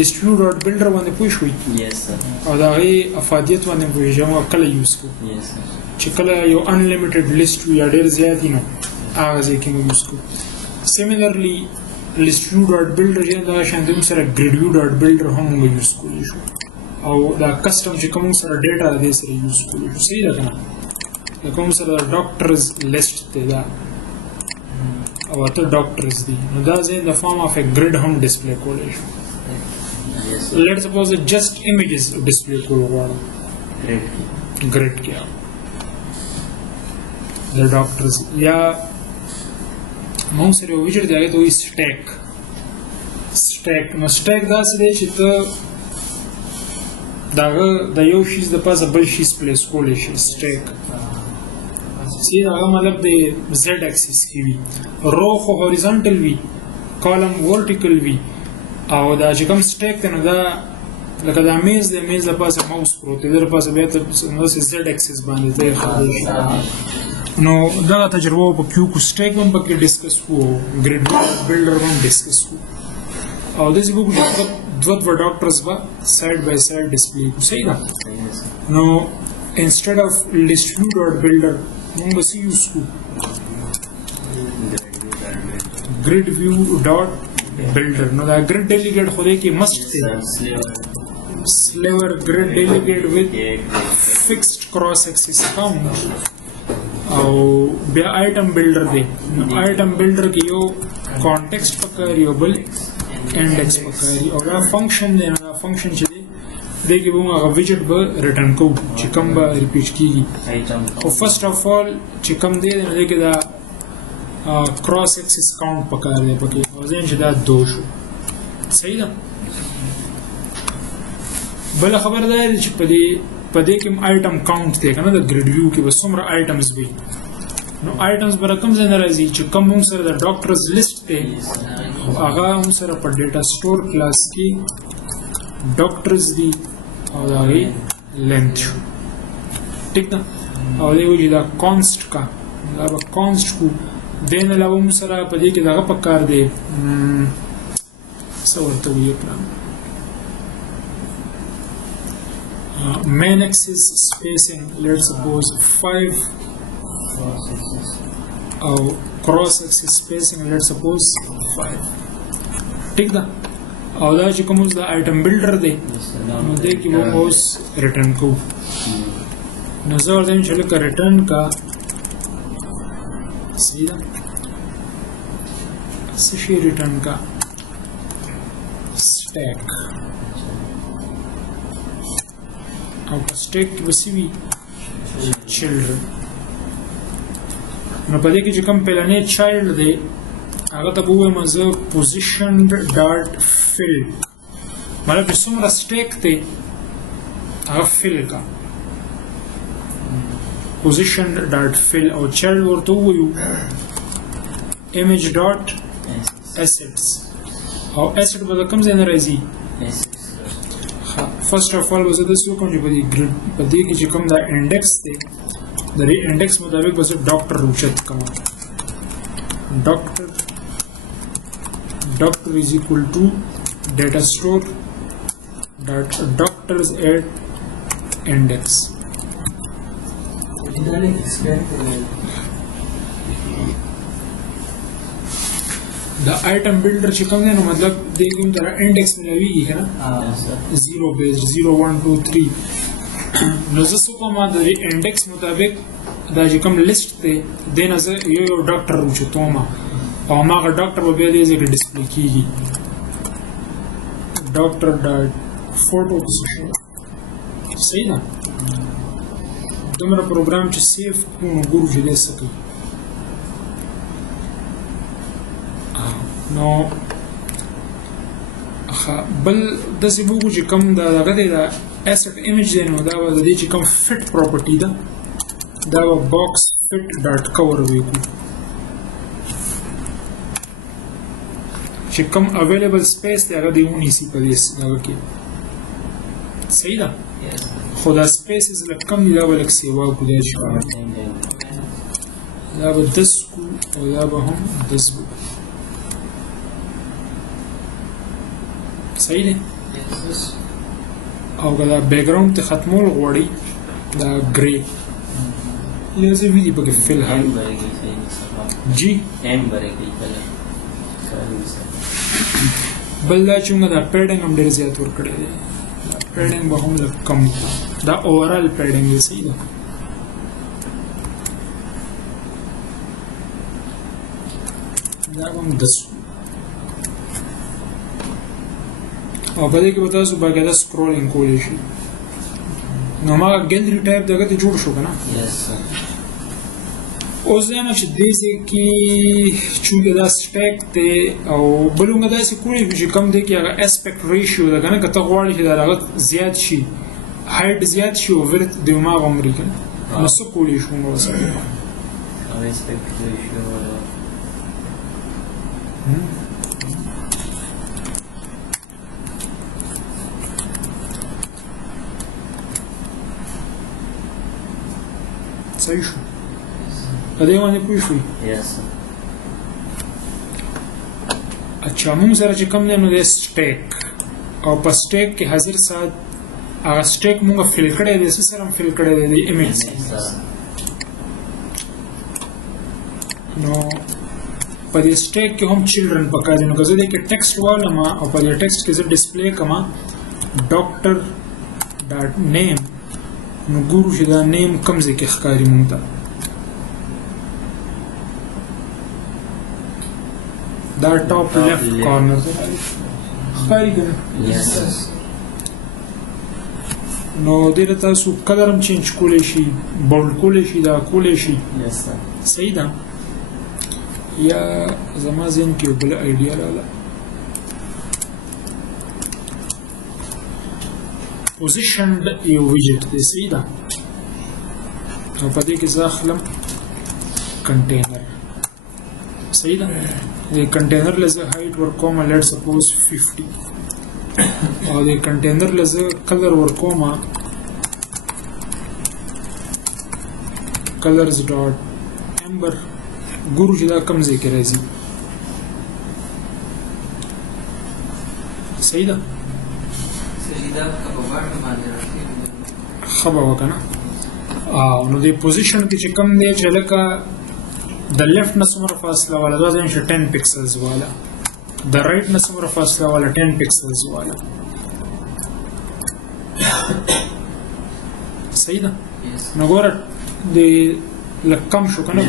list view dot builder باندې پوه شوي yes sir او دا غي افادیت باندې پوهیږم او کله یوز کو yes sir چې کله یو unlimited list یا ډېر زیات نو هغه ځکه موږ یوز کو similarly list view dot builder چې دا شاندې سره GridView.builder هم موږ یوز کولی شو او دا کسٹم چې کوم سره ډیټا دې سره یوز کولی شو صحیح ده کنه دا کوم سره ډاکټرز لیست ته دا او ته ډاکټرز دي نو دا زه د فارم اف ا grid هم ډسپلی کولی شو let's suppose it just images display کول غواړم grid کې the doctors یا مو سره یو ویجټ دی هغه ته وایي stack نو stack دا څه دی چې ته داغه د یو شیز د پاسه بل شیز پلیس کولی شي stack سی هغه مطلب د z axis کې وي رو خو horizontal وي column vertical وي او دا چې کوم stack ته نو دا لکه دا میز د میز د پاسه ماوس پروت دی د پاسه بیا ته نو z axis باندې ځای خالی شي نو دا تجربه په کیو کو stack هم پکې ډیسکس کوو GridView.builder هم ډیسکس کوو او د دې په دوه ډاکټرز به ساید بای ساید ډسپلی کو صحیح ده نو انسټډ اف list view.builder موږ به یوز کو GridView.builder نو دا grid delegate خو دې کې must دی sliver grid delegate with fixed cross axis count او بیا item builder دی نو item builder کې یو context پکار یو بل index پکاري او دا فنکشن دی دا فنکشن چې دی دغه به موږ ویجټ به ریټرن کوو چې کوم به ریپیټ کیږي او فرست اف اول چې کوم دی نو دغه دا کراس ایکسس کاونټ پکار دی پکې او ځین چې دا دو شو صحیح ده بل خبر ده چې په دې کې آیټم کاونټ دی کنه د GridView کې به څومره آیټمز وي نو آیټمز به رقم څنګه راځي چې کوم موږ سره د ډاکټرز لیست دی هغه هم سره په ډیټا سٹور کلاس کې ډاکټرز دي او دا غي لینث شو ٹھیک ده او دی وی دا کانسټ کا دا به کانسټ کو دین علاوه هم سره په دې کې دا په کار دی څه ورته وی پلان main axis spacing let's suppose 5 او cross axis spacing let's suppose 5 ٹھیک ده او دا چې کوم د item builder دی نو دې کې مو اوس ریټرن کو نو زه ورته چې لکه ریټرن کا سیدا څه شي ریټرن کا stack او stack کې وسوي children نو په دې کې چې کوم پلانې چایلډ دی هغه ته وایي مزه positioned dot fill مطلب چې څومره stack دی هغه fill کا positioned dot fill او چایلډ ورته وایو image dot assets او asset به کوم ځای نه راځي first of all was this look on the grid په دې کې چې کوم دا index دی د ری انډیکس مطابق بس ډاکټر روچت کما ډاکټر is equal to data store dot doctors at index the item builder چې کوم نه مطلب دغه کوم تر انډیکس ملوي کنه 0 base 0 1 2 3 نو زه څه کوم د انډیکس مطابق دا چې کوم لیست دی د نه زه یو ډاکټر وچتوم او هغه ډاکټر به بیا دې ځکه ډسپلی کیږي ډاکټر ډاټ فوټو پوزیشن صحیح ده دومره پروګرام چې سیف کوم ګورو چې دې سکی نو بل د سیبوګو چې کوم دا دغه دی دا asset image دی نو دا د دې چې کوم fit property ده دا box fit dot cover ویکو چې کوم available space دی هغه دیونی سی په دې دغه کې صحیح ده خدا spaces لکم دی دا ولک سیوا کو دی شو دا به دس کو او دا به هم دس کو صحیح ده او دا بیکګراوند ته ختمول غواړي دا ګری یا زه ویډیو پکې فل هاي جی بل دا چې موږ دا پیډنګ هم ډېر زیات ورکړی دی دا پیډنګ به هم لږ کم دا اوورال پیډنګ دی صحیح ده دا هم 10 او په دې کې به تاسو باقاعده سکرولینګ کولی شئ نو ما ګیلري ټایپ دغه ته جوړ شو که نه اوس دا چې دې ځای کې چونکې دا سټیک دی او بل موږ داسې کولی شو چې کوم دی کې هغه اسپیکټ ریشیو ده که نه که ته غواړې چې دا هغه زیات شي هایټ زیات شي او ورت د هماغه عمري که نه نو څه کولی شو موږ ورسره صحیح شو په دې باندې پوه شوي اچھا موږ سره چې کوم دی نو دی سټیک او په سټیک کې حاضر سات هغه سټیک موږ فل کړی دی څه سره هم فل کړی دی د ایمیج نو په دې سټیک کې هم چلډرن پکار دي نو که زه دې کې ټیکسټ والم او په دې ټیکسټ کې زه ډسپلی کوم ډاکټر ډاټ نیم نو ګورو چې دا نیم کوم ځای کې ښکاري مونږ ته دا ټاپ لیفټ کارنر ښکاري که نه نو دې ته تاسو کلر هم چینج کولی شي بولډ کولی شي دا کولی شي صحیح ده یا زما ذهن کې یو بله آیډیا راغله پوزیشنډ یو ویجټ دی صحیح ده او په دې کې زه اخلم کنټینر صحیح ده د کنټینر له زه هایټ ورکوم لیټ سپوز 50 او د کنټینر له زه کلر ورکوم کلرز ډاټ امبر ګورو چې دا کوم ځای کې راځي صحیح ده ښه به وه که نه نو د پوزیشن کې چې کوم دی چې لکه د لیفټ نه څومره فاصله والا دا ځای چې 10 پکسلز والا د رایټ نه څومره فاصله والا 10 پکسلز والا صحیح ده نو ګوره د لږ کم شو که نه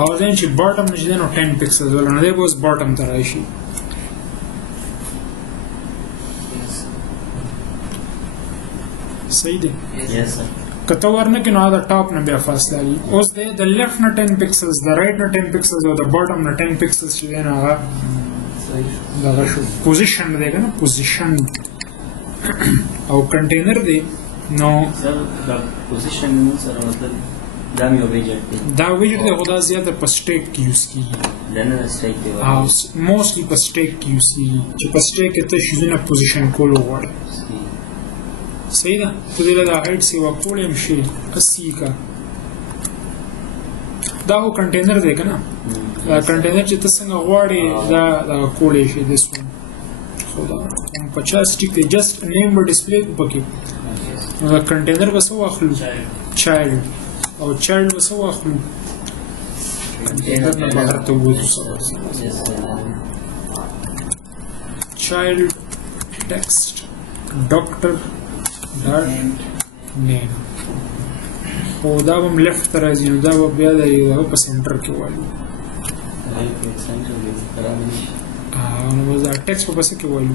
او ځای چې باټم نه چې دی نو 10 پکسلز والا نو دی به اوس باټم ته راشي صحیح دی که ته ورنه کې نو دا ټاپ نه بیا فاصله وي اوس دی د لیفټ نه 10 پکسلز د رایټ نه 10 پکسلز او د باټم نه 10 پکسلز چې دی نو هغه دغه شو پوزیشن دی که نه پوزیشن او کنټینر دی نو دا ویجټ دی خو دا زیاته په سټیک کې یوز کېږي موسټلی په سټیک کې یوز کېږي چې په سټیک کې ته شیزونه پوزیشن کول وغواړې صحیح ده ته دې له دا هایټ سیوا کولی هم شي 80 کا دا خو کنټینر دی که نه دا کنټینر چې ته څنګه غواړې دا دغه کولی شي دس ون خو دا 50 ټیک دی جسټ نیم به ډسپلی پکې نو دا کنټینر به څه واخلو چایلډ او چایلډ به څه واخلو کنټینر نه بهر ته ووځو چایلډ ټیکسټ ډاکټر ډاټ نیم خو دا به هم لیفټ ته راځي نو دا به بیا د هغه په سنټر کې والو نو بس دا ټیکسټ په پسې کې والو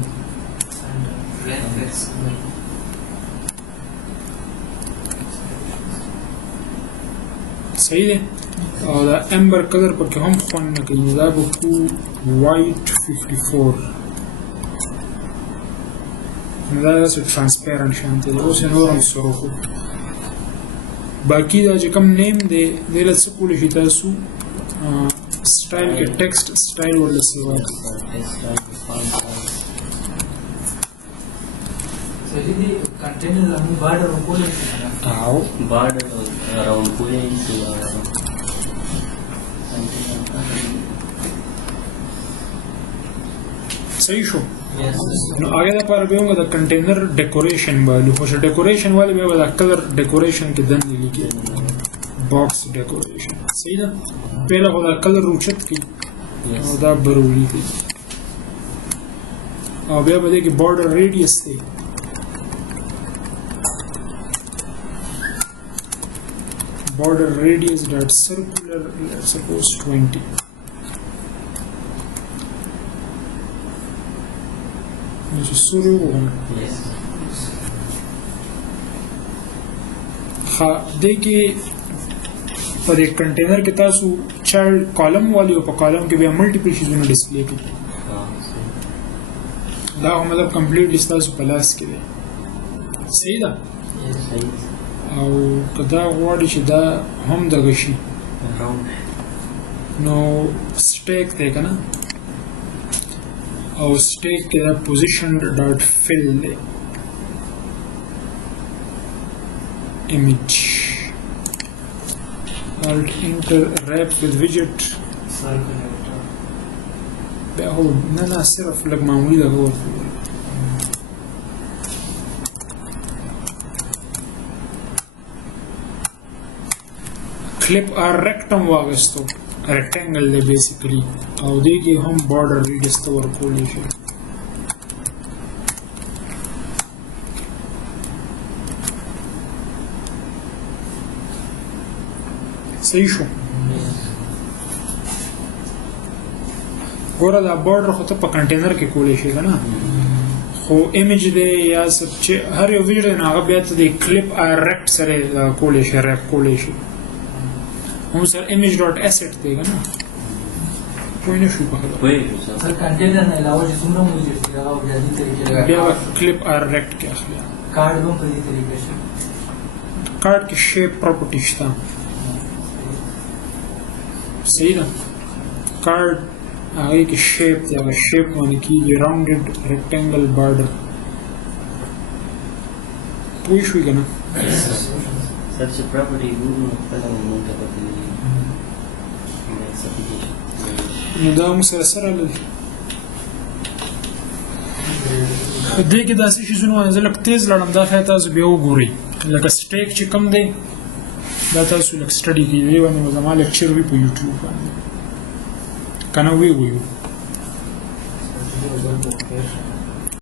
صحیح دی او دا امبر کلر پکې هم خوند نه کوي دا به کو وایټ 54 دا داسې ټرانسپیرنټ شانتې دی اوس یې نور هم سرخ باقي دا چې کوم نیم دی دې له څه کولی شي تاسو سټایل کې ټیکسټ سټایل ورله سیوا صحیح شو نو هغه لپاره به موږ د کنټینر ډیکوریشن والو خو ډیکوریشن والو به د کلر ډیکوریشن کې دندې لیکي باکس ډیکوریشن صحیح ده پهله خو دا کلر روچت کی او دا برولی کی او بیا به کې بارډر ریډیوس دی border radius dot circular, let's suppose 20. Which is suru one. Yes. ها دغه په دې کنټینر کې تاسو چایلډ کالم والی او په کالم کې به ملټیپل شیزونه ډسپلی کوي دا هم مطلب کمپلیټ لیست تاسو په لاس کې دی صحیح ده او کدا غواړي چې دا هم دغه شي نو سټیک دی کنه او سټیک کې دا پوزیشن ډاټ فل دی image alt enter wrap with widget بیا هو نه صرف لږ معمولی ده هو clip or rectum واغستو rectangle دی basically او دیگه هم border radius ته ورکولی شي صحیح شو ګوره دا border خو ته په کنټینر کې کولی شي کنه خو ایمیج دی یا سب چې هر یو ویډیو نه هغه بیا ته د clip or rect سره کولی شي ریپ کولی شي هم سر image dot asset دی کنه کوئی نه شو په سر کنټینر نه علاوه چې څومره موجود دي هغه بیا دې طریقې بیا clip or rect کې اخلي کارډ هم په دې طریقې شي کارډ کې شیپ پراپرټی شته صحیح ده کارډ هغه کې شیپ دی هغه شیپ باندې کېږي راوندډ ریکټنګل بارډر پوه شوې که نه such a property ګورو خپله مونږ ته پکې نو دا موږ سره سره لري په دې کې داسې شیزونه زه لږ تیز لاړم دا ښایي تاسو بیا وګورئ لکه سټیک چې کوم دی دا تاسو لږ سټډي کړئ وی باندې زما لیکچر وي په یوټیوب باندې که نه وی ویو